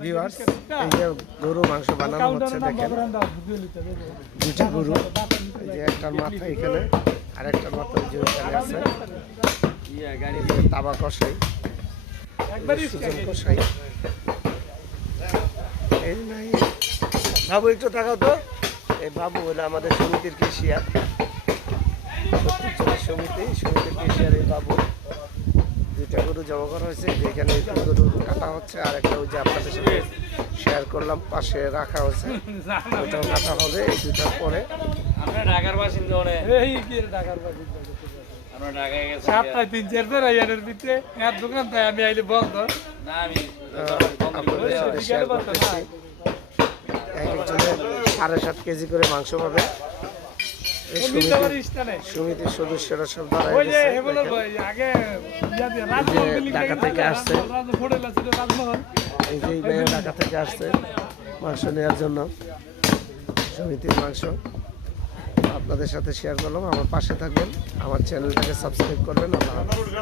Viewers, এই যে গরু মাংস বানানো হচ্ছে দেখেন, দুইটা গরু, এই যে একটার মাথা এখানে আর একটার মাথা ওই যে ওইখানে আছে। তাবা কষাই, সুজন কষাই। এই নাই বাবু, একটু তাকাও তো। এই বাবু হলো আমাদের সমিতির কেশিয়ার, সমিতির কেশিয়ার এই বাবু। দুইটা গরু জমা করা হয়েছে, যেখানে গরু কাটা হচ্ছে, আর একটা ওই যে আপনাদের সাথে শেয়ার করলাম পাশে রাখা হয়েছে, ওইটাও কাটা হবে এই দুটার পরে। ঢাকার বাসিন্দা দোকান তাই আমি আইলে বন্ধ না, আমি আপনাদের সাথে শেয়ার করতেছি। এক একজনের 7.5 কেজি করে মাংস পাবে। সমিতির সদস্যরা সব ঢাকা থেকে আসছে, এই যে ঢাকা থেকে আসছে মাংস নেওয়ার জন্য, সমিতির মাংস আপনাদের সাথে শেয়ার করলাম। আমার পাশে থাকবেন, আমার চ্যানেলটাকে সাবস্ক্রাইব করবেন। আল্লাহ হাফেজ।